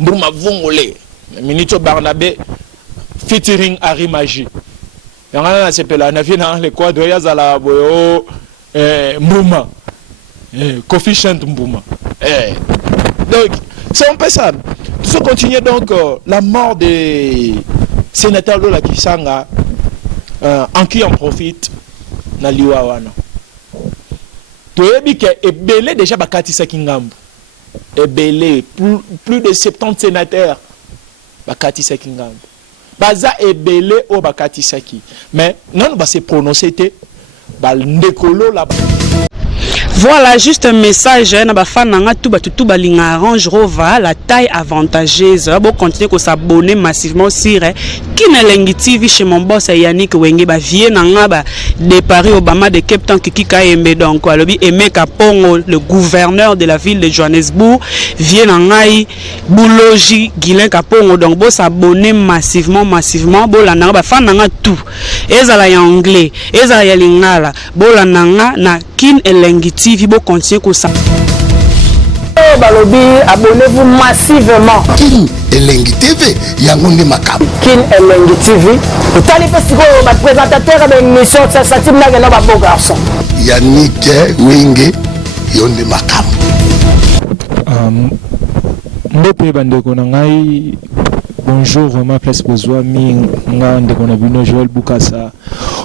Mbouma Vongole, Minito Barnabé, featuring Harry Magie. Il y a un peu là, on a vu dans les quadres, il y a la boyo, Mbouma, coefficient Mbouma. Donc, c'est un peu ça. Tout ça continue donc, la mort des sénateurs Lola Kisanga, en qui en profite, na liwawana. Tu as vu que Ebele déjà bakati Sakingambo. Ebele, plus de 70 sénateurs bakati Sakingambo. Baza Ebele au bakati Saki. Mais non, va se prononcer bal ndekolo là-bas. Voilà, juste un message. Tout balinga Range Rover, la taille avantageuse. Bon, continuer à s'abonner massivement sur Kinelengi TV chez mon boss Yannick Wenge. Vient de Paris, Obama de Cape Town, Kika Embe. Donc, Emeka Pongo, le gouverneur de la ville de Johannesburg, vient en Aïe, Boulogi, Guilain Kapongo. Donc, bon, s'abonner massivement. Bon, la nanga, fan nanga tout. Ezala ya anglais, ezala ya lingala. Bon, la nanga, na Kinelengi TV, bon, continuer comme ça. Balobi, abonnez-vous massivement. Kinelengi TV, yangonde makam. Kinelengi TV. Et t'as les présentateur de l'émission, ça s'attire là que nos beaux garçons. Yannick Wenge, yonde makam. Mbope bandeko na ngai, bonjour, ma place bozwa mi nga ndeko na bino Joël Bukasa.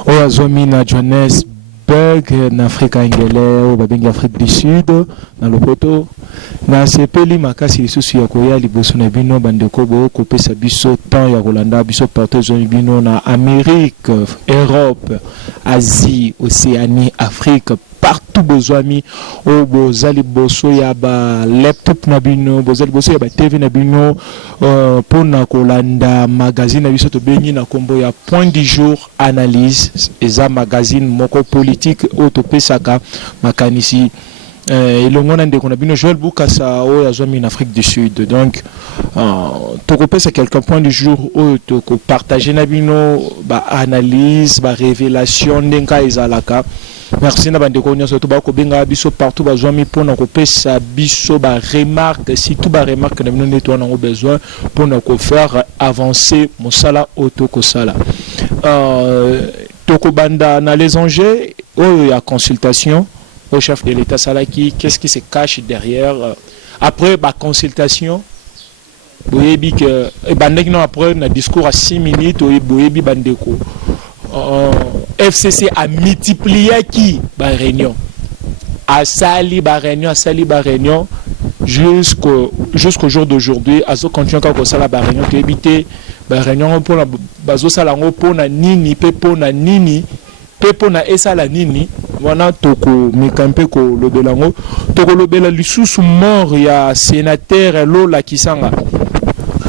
Oya zomi na Johannesburg na Afrika ingele o babengi Afrique du Sud na lopoto. Na sepeli makasi lisusu ya koya liboso na bino bandeko bo kopesa biso temps ya kolanda biso partout zone bino na Amérique, Europe, Asie, Océanie, Afrique, partout bozwami o bozali boso ya ba laptop na bino, bozali boso ya ba TV na bino pona kolanda magazine na biso to bengi na kombo ya Point du jour analyse eza magazine moko politique o to pesaka makanisi elongona ndeko na bino Joël Bukasa o ya zomi en Afrique du Sud. Donc tokopesa quelques points du jour o toko partager na bino ba analyse ba révélation ndenga ezalaka. Merci na bandeko nyonso to ba ko benga biso partout ba zomi pona ko pesa biso ba remarque si tout ba remarque na bino neto na besoin pona ko faire avancer mosala otoko sala. Toko banda na les enjeux o ya consultation au chef de l'État Salaki, qu'est-ce qui se cache derrière après la consultation. Vous voyez que après un discours à 6 minutes, vous voyez bandeko FCC a multiplié qui la réunion à sali la réunion jusqu'au jour d'aujourd'hui. À ce continue comme ça la réunion qui éviter la réunion pour la bazo salango pour na nini pe pour na nini pepo na esala nini wana toko mekampe ko lobelango toko lobela lisusu mort ya sénateur Lola Kisanga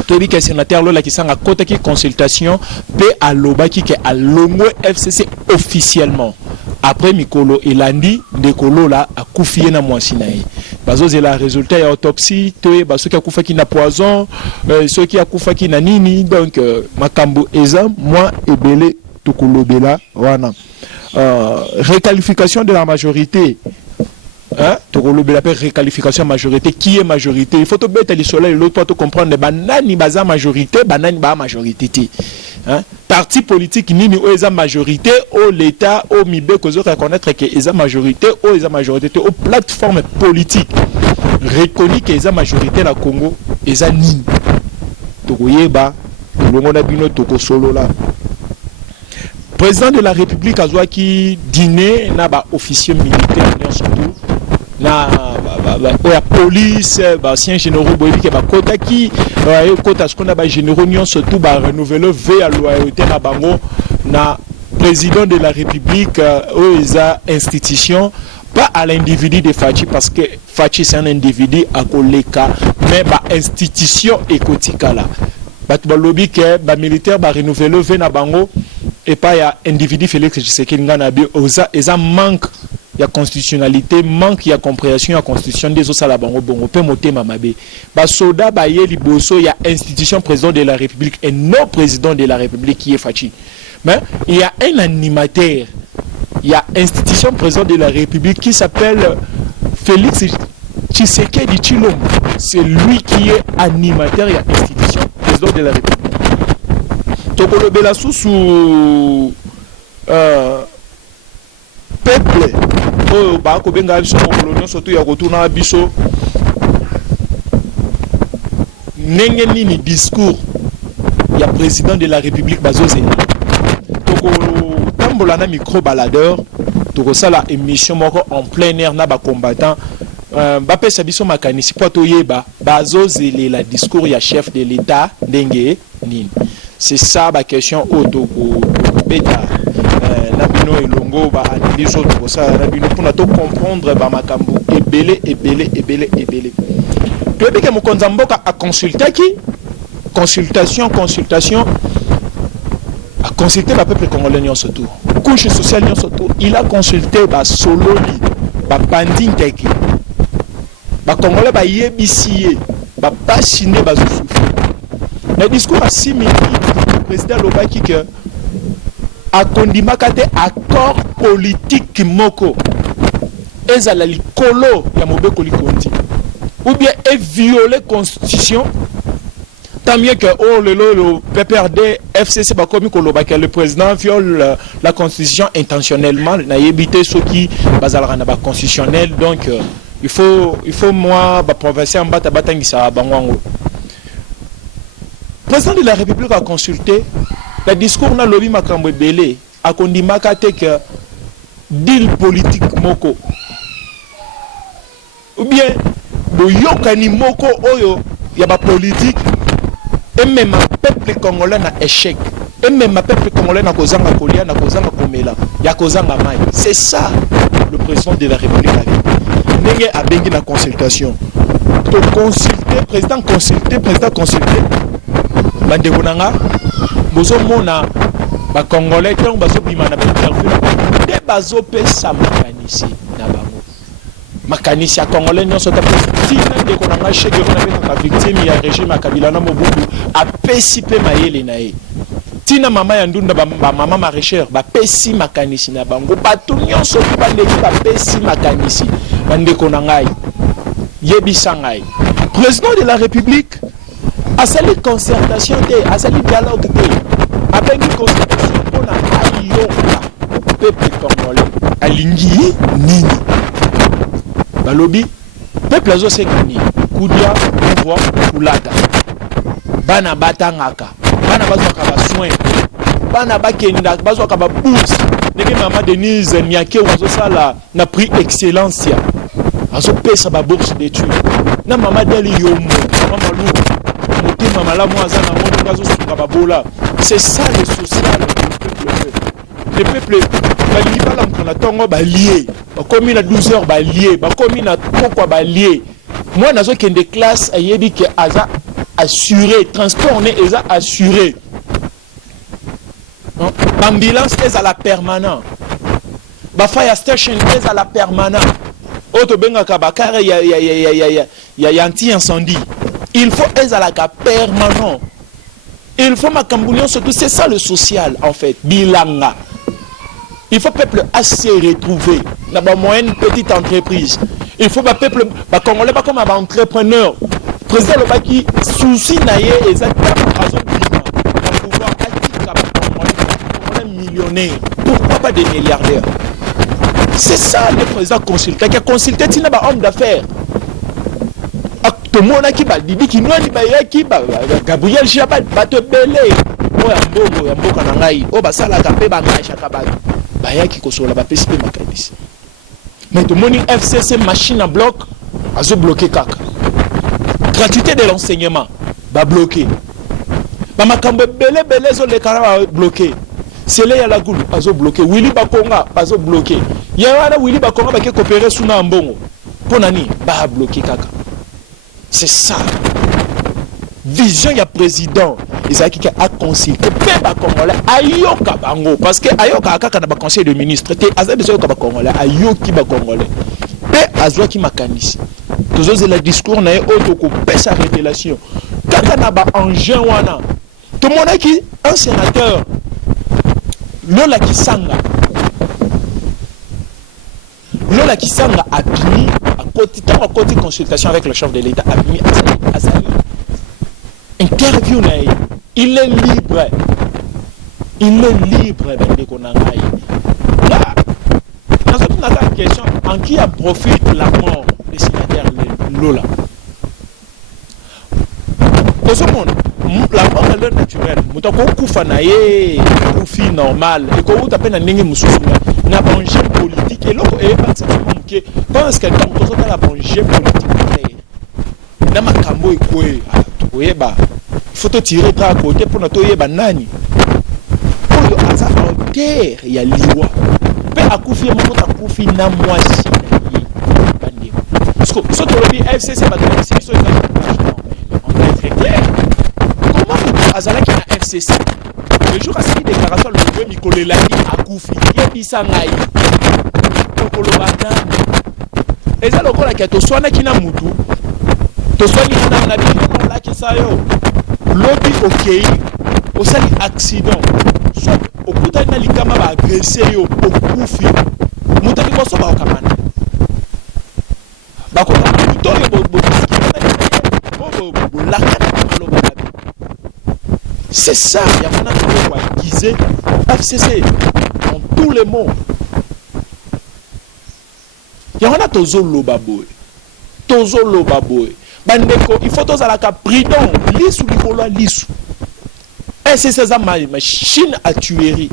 tobi que sénateur Lola Kisanga kota ki consultation pe alobaki ke alongo FCC officiellement après mikolo elandi ndekolo la akufie na mwasi na ye bazo zela résultat ya autopsie to baso ki akufaki na poison ceux qui akufaki na nini donc makambo eza moi ebele toko lobela wana. Réqualification de la majorité. Réqualification majorité. Qui est majorité? Il faut te mettre le soleil l'autre pour comprendre. Banani baza majorité, banani ba majorité. Parti politique nini o eza majorité au l'État au mibe que reconnaître que eza majorité au eza majorité aux plateformes politiques reconnu que eza majorité la Congo eza nini. Tokoyeba longo na bino toko solo là. Président de la République a qui dîner na ba officier militaire surtout na la police ba anciens généraux boyebi ke ba kota ki kota ce qu'on a ba généraux surtout ba renouveler veille à loyauté na bango na président de la République eza institution pas à l'individu de Fachi parce que Fachi c'est un individu à koleka mais ba institution écotica là ba lobby ke ba militaire ba renouveler veille na bango et pas il y a individu Félix Tshisekedi nganabi oza manque ya constitutionnalité manque ya compréhension ya constitution des autres la bango bongo pe motema mabe ba soda ba ye liboso ya institution président de la République et non président de la République qui est Fachi mais il y a un animateur il y a institution président de la République qui s'appelle Félix Tshisekedi Tshilombo, c'est lui qui est animateur et institution président de la République. Tokolo Belassou sous peuple oh ba ko benga biso kolonio surtout ya kotuna biso nenge nini discours ya président de la République bazozé toko tambola na micro baladeur toko sala émission moko en plein air na ba combattant ba pesa biso makanisi po to yeba bazozé la discours ya chef de l'état ndenge nini. C'est ça ma question auto beta nabino elongo ba analyse auto ça nabino pour to comprendre ba makambo ebele. To beke mo konzamboka a consulter qui consultation a consulté le peuple congolais surtout couche sociale surtout il a consulté ba sololi ba banding teki ba congolais ba yebisiye ba passionné ba souffrir. Le discours à 6 minutes, le président Lobaki que a kondimakate accord politique moko ezala likolo ya mobeko likondi ou bien est violer constitution tant mieux que oh le PPRD FCC ba komi ko lobaki le président viole la constitution intentionnellement na yebité ceux qui bazalaka na ba constitutionnel donc il faut moi ba provincial mbata batangisa bangwango. Le président de la République a consulté le discours na lobby makambo belé a kondimaka te que deal politique moko ou bien le yokani moko oyo ya ba politique et même peuple congolais na échec et même peuple congolais na kozanga kolia na kozanga komela ya kozanga mai. C'est ça le président de la République a dit ndenge abengi na consultation to consulter président consulter bande konanga bozo mona ba congolais tant bazo bima na interview de bazo pesa makanisi na bango makanisi ya congolais nyonso ta tina de konanga cheke kona ba victime ya régime ya Kabila na Mobutu a pesi pe mayele na ye tina mama ya ndunda ba mama maraîchère ba pesi makanisi na bango bato nyonso ba ndeki ba pesi makanisi bande konanga yebisa ngai président de la République a sali concertation a sali dialogue avec une concertation pour la peuple congolais alingi nini balobi peuple azo sekani kudia pouvoir kulata bana batangaka bana bazwaka ba soin bana bakenda bazwaka ba bourse ndenge mama Denise Nyake wazo sala na prix excellence azo pesa ba bourse d'études na mama Deli Yomo mama Lou. C'est ça le social du peuple. Le peuple lié. Comme il a 12 heures lié, comme il a pourquoi lié. Moi, dans une classe, il y a dit que Aza assuré, transport on est assuré. L'ambulance est à la permanente. La fire station est à la permanente. Auto benga kabakare ya anti-incendie. Il faut être à la cas permanent. Il faut ma cambouillon surtout. C'est ça le social en fait. Bilanga. Il faut peuple assez retrouvé. Dans la moyenne petite entreprise. Il faut ma peuple. Bah congolais pas comme un entrepreneur. Président le baki souci naïe exactement à son climat. Pour pouvoir acquérir millionnaire. Pourquoi pas des milliardaires? C'est ça le président consultant qui a consulté tina ba homme d'affaires. Mona ki ba dibi ki noni ba yaki ba Gabriel Chabat bato belé o ya mboka na ngai o ba sala ka pe ba ngasha ka ba yaki ko sola ba pesi pe makanisi mais to moni FCC machine à bloc azo bloquer kaka gratuité de l'enseignement ba bloquer ba makambo belé zo le kara bloquer c'est là ya la goulou azo bloquer Willy Bakonga azo bloquer ya wana Willy Bakonga ba ke coopérer suna mbongo ponani ba bloquer kaka. C'est ça. Vision ya président. Isaki a consulté Peba Congolais ayoka bango parce que ayoka kaka na ba conseil de ministre te azabe ayoka ba Congolais ayoki ba Congolais. Pe azwa ki makanisi. Tozo le discours na auto ko pesa révélation. Kaka na ba engin wana. Tout le monde qui un sénateur Lola Kisanga. Lola Kisanga a mis à côté consultation avec le chef de l'État, a mis à sa interview. Il est libre. Il est libre de Konangaï. Là, dans cette question, en qui en profite la mort des sénateurs Lola? Dans ce monde, la mort est l'heure naturelle. Nous avons un profit normal. Et quand vous tapez dans une na danger politique et l'autre est pas simplement que pense que quand on a la danger politique na makambo ekwe toyeba il faut te tirer à côté pour na toyeba nani oyo aza auteur ya liwa pe akufi mo ta kufi na mwasi na ye bandi parce que so to lobi FCC ba to c'est so on est très clair comment azala ki na FCC le jour à cette déclaration le premier Mikolelaki akufi yebisa ngai tokolobana eza lokola ke toswana kina mutu toswani kina na bino la kisayo lobi okei osali accident soit okutani na likama ba agresser yo okufi mutali koso ba okamana bakota muto yo bo c'est ça, il y a un qui disait FCC dans tous les mots. Il y a un tozolo baboy. Tozolo baboy. Bandeko, il faut tous à la capridon. Lissou, l'ikolo, lissou. FCC, c'est ma machine à tuerie.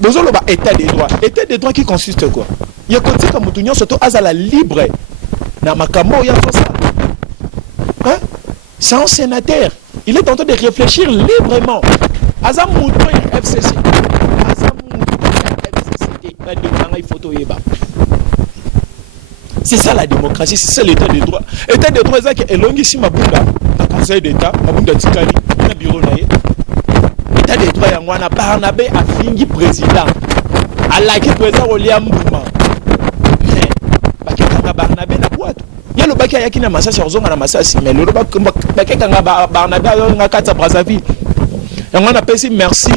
Bozolo ba état des droits. État des droits qui consiste quoi? Il y a côté comme Moutounion, surtout à la libre. Na makamo, il y a tout ça. Hein? C'est un sénateur. Il est en train de réfléchir librement. Azam Mouton FCC. Azam Mouton FCC. C'est ça la démocratie, c'est ça l'état de droit. L'état de droit, c'est que Elongi Mabunda, le conseil d'État, Mabunda Tikali, le bureau naïe. L'état de droit, Yangwana Barnabé a fini président. A laqué président Oliam Bouma. Mais, Baketanga Barnabé n'a pas. Il y a le bac qui n'a massage sur zone à massage, mais le bac qui a Barnabé a 4 Brazzaville. Et on a passé merci,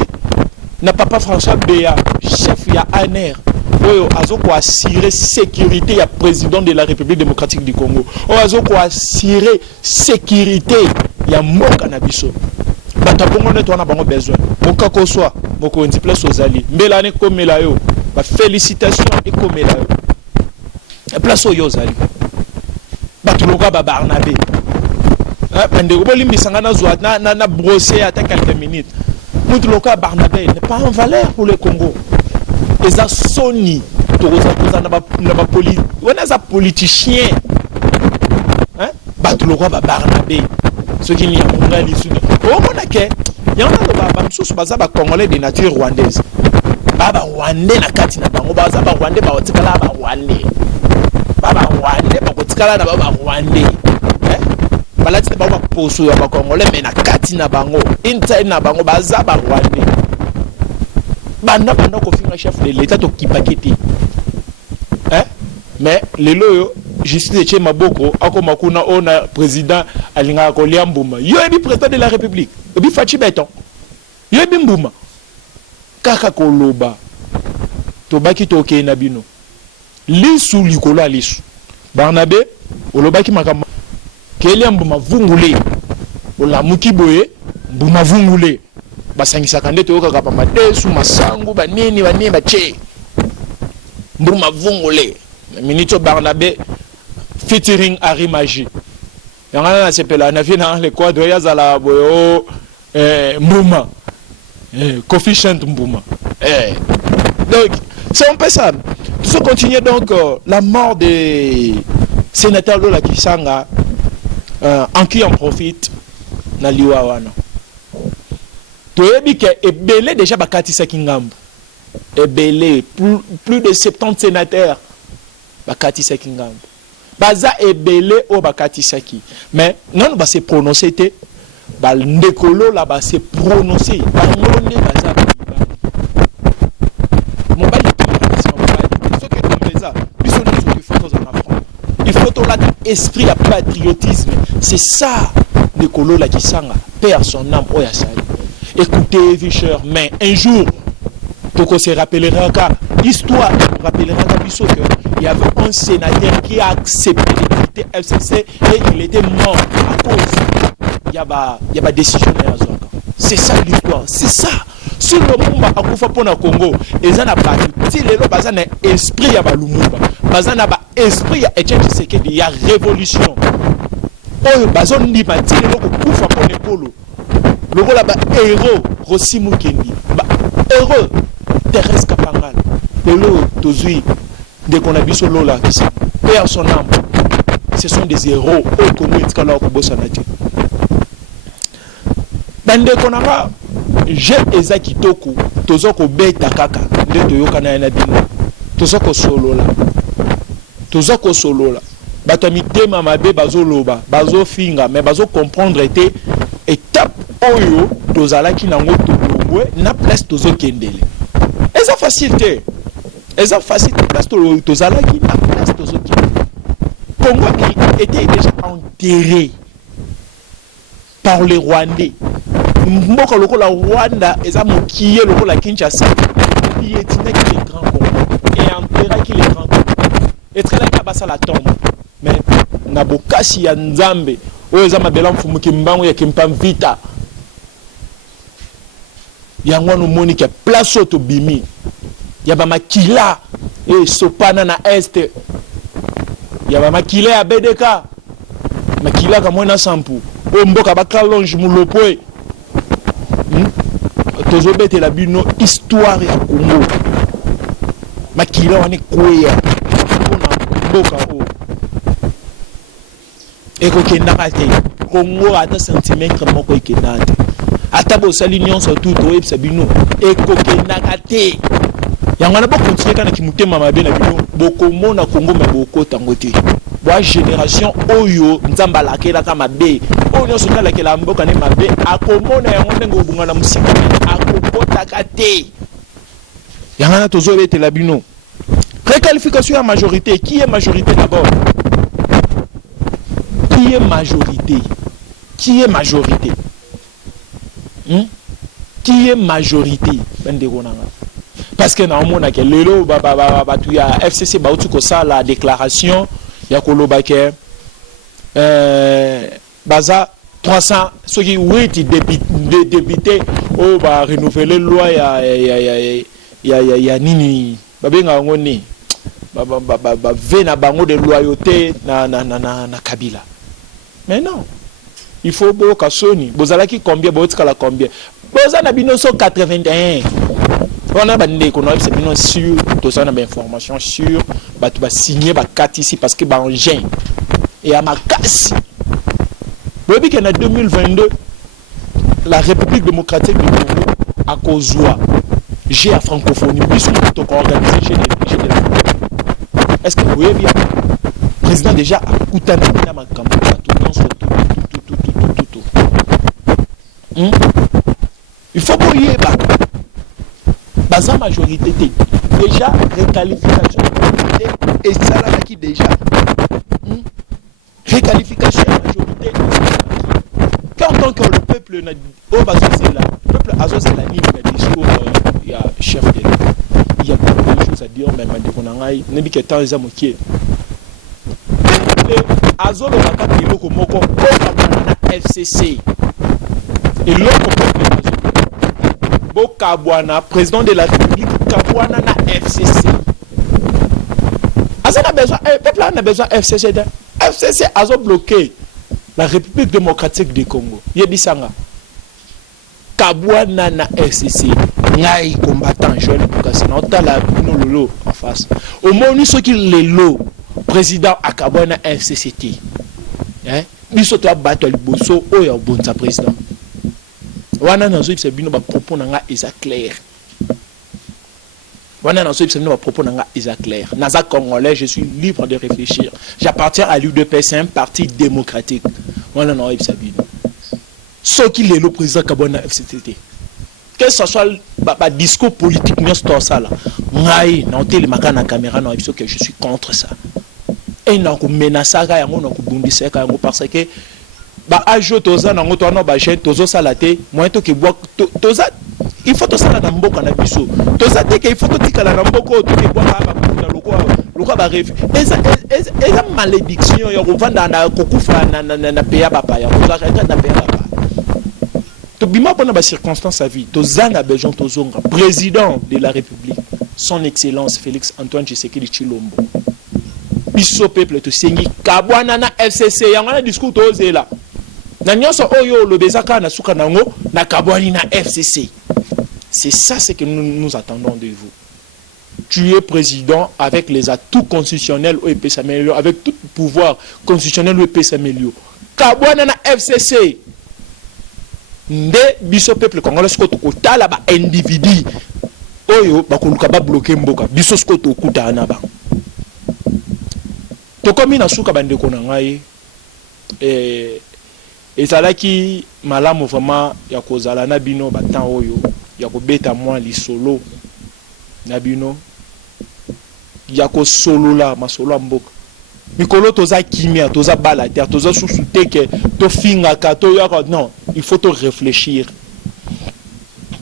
n'a papa François Béa, chef ya ANR. Oyo azoko assurer sécurité ya président de la République démocratique du Congo. Oyo azoko assurer sécurité ya mboka na biso. Bata bongo neto na bango besoin. Moka ko soit moko ndi place aux alliés. Mbelane komela yo. Ba félicitations et komela yo. Place aux alliés. Batuloka ba Barnabé. Bande obolimbi sangana zwa na brosser à quelques minutes. Mutuloka Barnabé n'est pas en valeur pour le Congo. Eza soni toza na ba politicien hein batuloko ba Barnabé ceux qui n'y a pas les sud au monake y en a ba msusu baza ba congolais de nature rwandaise baba rwandais na kati na bango baza ba rwandais ba otikala ba rwandais baba rwandais ba otikala na baba rwandais hein balati ba poso ya ba congolais mais na kati na bango inside na bango baza ba rwandais banda ko finga chef de l'état to kipaketi hein mais les loyo justice de Maboko akoma kuna ona président alinga ko liambuma yo ebi président de la république ebi fachi beton yo ebi mbuma kaka ko loba to baki to ke na bino lisu likolo lisu Barnabé olobaki makamba ke liambuma vungule olamuki boye mbuma vungule basangisa kande to yoka pamba desu masangu banini bache mbuma vungule minito Barnabé featuring Harry Magie yangana na sepela na vina le quadre ya zala boyo mbuma coefficient mbuma donc c'est un peu ça. Tout continue donc la mort des sénateurs Lola Kisanga en qui en profite na liwa wana toyebi ke ebele déjà bakatisa kingambo ebele plus de 70 sénateurs bakatisa kingambo baza ebele o bakatisa ki mais non ba se prononcer te ba ndekolo la ba se prononcer ba ngonde baza mon ba ce que comme ça biso nous il faut tous en affront il faut tout là esprit à patriotisme c'est ça ndekolo la Kisanga perd son âme oya sali. Écoutez, Vicheur, mais un jour, Toko se rappellera qu'à Histoire nous rappellera qu'il y avait un sénateur qui a accepté de quitter FCC et il était mort à cause. Il y a des décisions. C'est ça l'histoire. C'est ça. Si le monde a fait pour le Congo, ils ont si les gens ont esprit il y a Lumumba, ils ont esprit il y a Etienne Tshisekedi, il y a révolution. Oh, ils ont dit si les gens ont fait pour le Polo, le rôle là héros Rossi Mukendi, héros Thérèse Kapangal, Pelo Tozui, dès qu'on a vu ce lot là, qui sont perd son âme. Ce sont des héros au Congo et au Kobo Sanati. Bande Konara, j'ai Ezaki Toku, Tozoko Beta Kaka, de Toyokana Nabino, Tozoko Solo là. Tozoko Solo là. Batamite Mamabe Bazo Loba, Bazo Finga, mais Bazo comprendre était étape Oyo, Tozalaki Nango Tolongwe, na place Tozo Kendele. Et ça facilité. Et ça facilité, place Tozalaki, na place Tozo Kendele. Congo était déjà enterré par les Rwandais. Mboka loko la Rwanda eza mokiye loko la Kinshasa piétina qui les grands Congo et enterra qui les grands Congo et très là basa la tombe mais na bokasi ya Nzambe oyo eza mabela mfumu kimbango ya kimpam vita yango no moni ke place auto bimi ya ba makila et sopana na est ya ba makila ya BDK makila ka mona sampu o mboka ba kalonge mulopoe tozobete la bino histoire ya Congo makila wane kwea na mboka o eko kendaka te Congo ata centimètre moko ekenda te ata bosali nyonso tout oyebisa bino eko kendaka te yango na bakontinue kana kimutema mabe na bino bokomona Congo me bokotango te boa génération oyo Nzamba alakelaka mabe oyo nyonso talakela mboka ne mabe akomona yango ndenge obunga na musika akokotaka te yango na tozobetela bino préqualification ya majorité. Qui est majorité d'abord? Qui est majorité? Qui est majorité? Qui est majorité? Parce que dans mon avis, lelo tu ya FCC bautu ko ça la déclaration ya koloba ke baza 300 ceux qui 8 députés au ba renouveler loi ya nini babenga ngoni ba vena bango de loyauté na Kabila. Mais non. Il faut beau kasoni. Bozala qui combien botikala combien? Bozana bino 181. On a bandé qu'on a c'est bino sûr, tout ça on a information sur ba tu vas signer ba carte ici parce que ba engin et à ma casse. Vous voyez qu'en 2022 la République démocratique du Congo a causé j'ai à francophonie plus plutôt qu'organiser j'ai de la. Est-ce que vous voyez bien? Le président déjà a coûté à ma campagne tout. Il faut qu'on y ait la majorité déjà réqualification et ça là qui déjà réqualification majorité quand que le peuple au bas c'est là le peuple a c'est la ligne de discours il y a chef de l'État il y a beaucoup de choses à dire même on a n'importe quel temps les amokiers azolo bakaka biloko moko na FCC et l'autre Bokabwana, président de la République, Kabwana na FCC. Azana besoin, peuple a besoin FCC. FCC a bloqué la République démocratique du Congo. Yebisanga. Kabwana na FCC. Ngai combattant jeune Bukasina. On t'a la lolo en face. Au moins, nous sommes les lots. Président a Kabwana FCCT. Hein? Nous sommes à battre le bosso. Oh, y'a bon sa président. Wana nazo c'est bino ba propos nanga eza clair. Wana nazo c'est bino ba propos nanga eza clair. Naza congolais, je suis libre de réfléchir. J'appartiens à l'UDP, c'est un parti démocratique. Wana nazo c'est bino. Ce qui est le président Kabwana FCTT. Que ce soit ba discours politique non ça là. Ngai na hôtel makana caméra na biso que je suis contre ça. Et na ko menacer ka yango na ko bundisa ka yango parce que ba ajo toza na ngoto na ba jet tozo salate moi to ki bois toza il faut tout ça dans mboka na biso to ça te que il faut tout tikala na mboko to ke boka ba na lokwa ba rêve eza malédiction ya kovanda na kokufa na peya papa ya kozaka na peya papa to bima pona ba circonstance à vie to zana besoin to zonga président de la République son excellence Félix Antoine Tshisekedi Tshilombo biso peuple to sengi kabwana na FCC yango na discours to zela na nyonso oyo lobezaka na suka nango na kabwani na FCC. C'est ça ce que nous attendons de vous. Tu es président avec les atouts constitutionnels au EP s'améliore, avec tout le pouvoir constitutionnel au EP s'améliore. Kabwana na FCC. Nde biso peuple congolais ko to kotala ba individu oyo bakoluka ba bloquer mboka biso ko to kuta na ba. To komi na suka bande ko na ngai ezalaki malamu vraiment ya kozala na bino batan oyo ya kobeta mwa lisolo na bino ya kosolola masolo mboka mikolo toza kimia toza bala terre toza susu teke to fingaka to yaka non il faut to réfléchir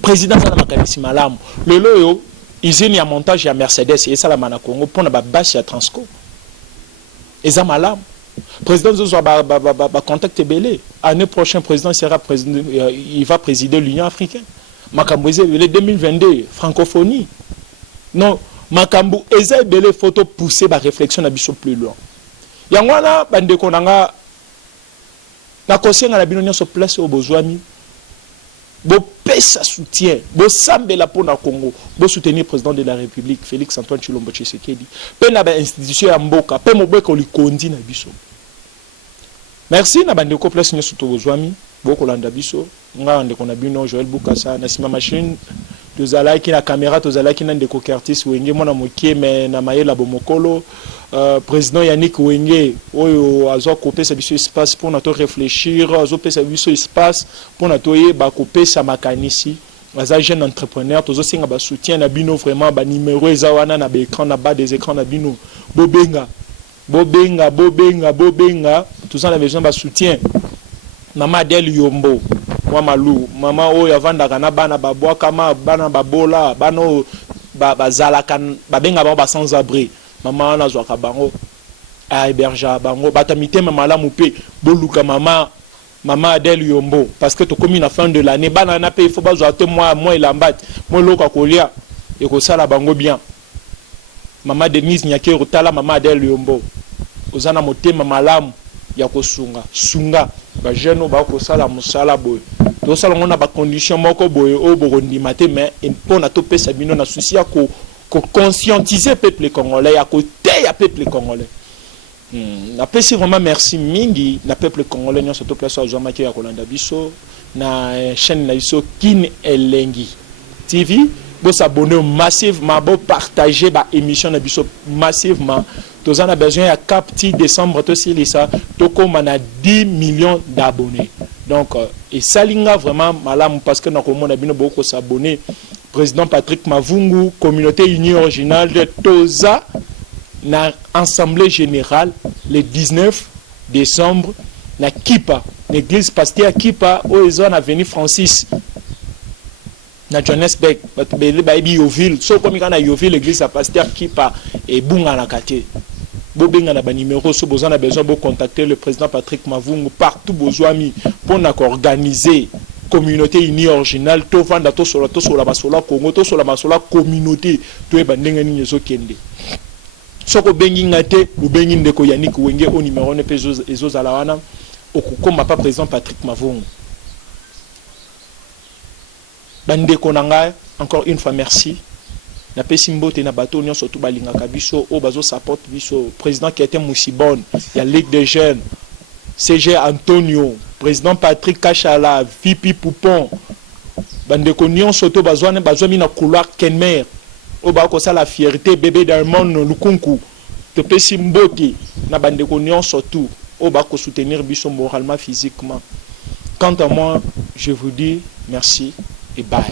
président ça na makanisi malamu lelo yo izini ya montage ya Mercedes et ça la mana Congo pona ba basi ya Transco eza malamu président Zozo ba contact belé année prochaine président sera président il va présider l'Union africaine makambo eza belé 2022 francophonie non makambo eza belé photo pousser ba réflexion na biso plus loin yango wana bande konanga na kosenga na bino nyonso place au bozwami bo pesa soutien bo sambela pona Congo bo soutenir président de la République Félix Antoine Tshilombo Tshisekedi pe na ba institution ya mboka pe mobeko likondi na biso. Merci na bande ko place nyonso to bozwami bo kolanda biso nga ndeko na bino Joël Bukasa na sima machine tozalaki na caméra tozalaki na ndeko Curtis Wenge mona mokie me na mayela bomokolo président Yannick Wenge oyo azo kopesa biso espace pour na to réfléchir azo pesa biso espace pour na to yeba kopesa makanisi aza jeune entrepreneur tozo singa ba soutien na bino vraiment ba numéro eza wana na ba écran na bas des écrans na bino bobenga tout ça la besoin ba soutien maman Adèle Yombo wa malu mama oyo avandaka na bana babwa kama bana babola bano bazalaka babenga ba sans abri maman na zwaka bango a héberger bango batamite malamu pe boluka mama Adèle Yombo parce que to komi na fin de l'année bana na pe il faut bazwa te moi ilambat mo loka kolia et ko sala bango bien maman Denise Nyake rotala maman Adèle Yombo ozana motema malamu ya kosunga ba jeune ba ko sala musala boy to sala ngona ba condition moko boy o borondima te mais pour na to pesa bino na souci ya ko conscientiser peuple congolais ya côté ya peuple congolais na pesi vraiment merci mingi na peuple congolais nyonso to place azoma ki ya kolanda biso na chaîne na biso Kin Elengi TV bo s'abonner massivement bo partager ba émission na biso massivement tous en a besoin à cap 10 décembre to silisa to comme on a 10 millions d'abonnés donc et ça linga vraiment malamu parce que na ko mona bino boko s'abonner président Patrick Mavungu communauté unie originale de Toza na assemblée générale le 19 décembre na Kipa l'église pasteur Kipa au zone avenue Francis na Johannesburg batubele ba ibi Yoville so comme kana Yoville l'église pasteur Kipa et bunga na kate bobenga na ba numéro so besoin de contacter le président Patrick Mavungu partout bozwami pour organiser communauté unie originale to vanda to sola basola Congo to sola basola communauté to e bandenga ni nyezo kende soko bengi ngate ubengi ndeko Yannick Wenge au numéro ne peso ezozala wana okukoma pa président Patrick Mavungu bandeko nanga encore une fois merci na pesi mbote na bato nyonso to balingaka biso o bazo support biso président qui était Musibone ya Ligue des jeunes CG Antonio président Patrick Kachala VP Poupon bandeko nyonso to bazwami na couloir Kenmer o ba ko sala fierté bébé Diamond Lukunku to pesi mbote na bandeko nyonso tout o ba ko soutenir biso moralement physiquement. Quant à moi je vous dis merci et bye.